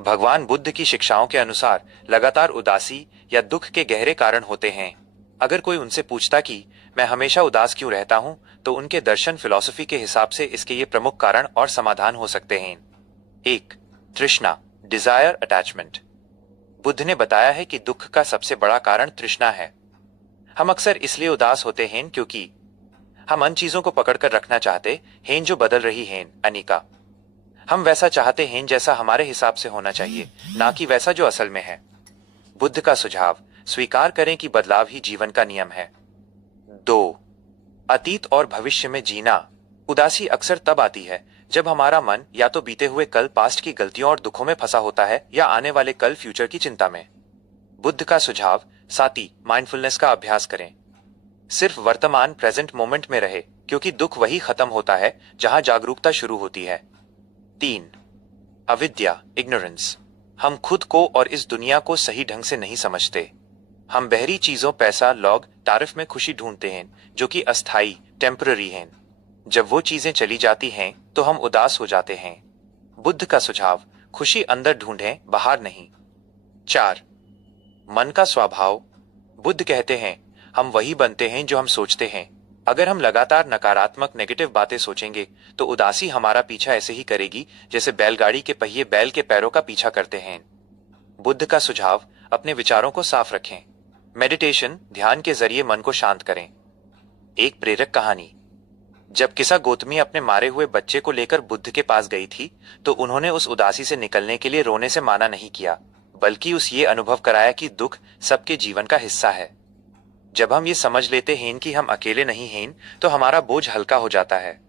भगवान बुद्ध की शिक्षाओं के अनुसार लगातार उदासी या दुख के गहरे कारण होते हैं। अगर कोई उनसे पूछता कि मैं हमेशा उदास क्यों रहता हूं, तो उनके दर्शन फिलॉसफी के हिसाब से इसके ये प्रमुख कारण और समाधान हो सकते हैं। 1. तृष्णा, डिजायर, अटैचमेंट। बुद्ध ने बताया है कि दुख का सबसे बड़ा कारण तृष्णा है। हम अक्सर इसलिए उदास होते हैं क्योंकि हम उन चीजों को पकड़कर रखना चाहते हैं जो बदल रही हैं। अनिका, हम वैसा चाहते हैं जैसा हमारे हिसाब से होना चाहिए, ना कि वैसा जो असल में है। बुद्ध का सुझाव, स्वीकार करें कि बदलाव ही जीवन का नियम है। 2. अतीत और भविष्य में जीना। उदासी अक्सर तब आती है जब हमारा मन या तो बीते हुए कल पास्ट की गलतियों और दुखों में फंसा होता है या आने वाले कल फ्यूचर की चिंता में। बुद्ध का सुझाव, साथी, माइंडफुलनेस का अभ्यास करें। सिर्फ वर्तमान प्रेजेंट मोमेंट में रहे, क्योंकि दुख वही खत्म होता है जहां जागरूकता शुरू होती है। 3. अविद्या, इग्नोरेंस। हम खुद को और इस दुनिया को सही ढंग से नहीं समझते। हम बहरी चीजों, पैसा, लोग, तारीफ में खुशी ढूंढते हैं जो कि अस्थाई, टेम्पररी हैं। जब वो चीजें चली जाती हैं तो हम उदास हो जाते हैं। बुद्ध का सुझाव, खुशी अंदर ढूंढें, बाहर नहीं। 4. मन का स्वभाव। बुद्ध कहते हैं हम वही बनते हैं जो हम सोचते हैं। अगर हम लगातार नकारात्मक, नेगेटिव बातें सोचेंगे तो उदासी हमारा पीछा ऐसे ही करेगी जैसे बैलगाड़ी के पहिए बैल के पैरों का पीछा करते हैं। बुद्ध का सुझाव, अपने विचारों को साफ रखें। मेडिटेशन, ध्यान के जरिए मन को शांत करें। एक प्रेरक कहानी। जब किसा गौतमी अपने मारे हुए बच्चे को लेकर बुद्ध के पास गई थी, तो उन्होंने उस उदासी से निकलने के लिए रोने से माना नहीं किया, बल्कि उस ये अनुभव कराया कि दुख सबके जीवन का हिस्सा है। जब हम ये समझ लेते हैं कि हम अकेले नहीं हैं, तो हमारा बोझ हल्का हो जाता है।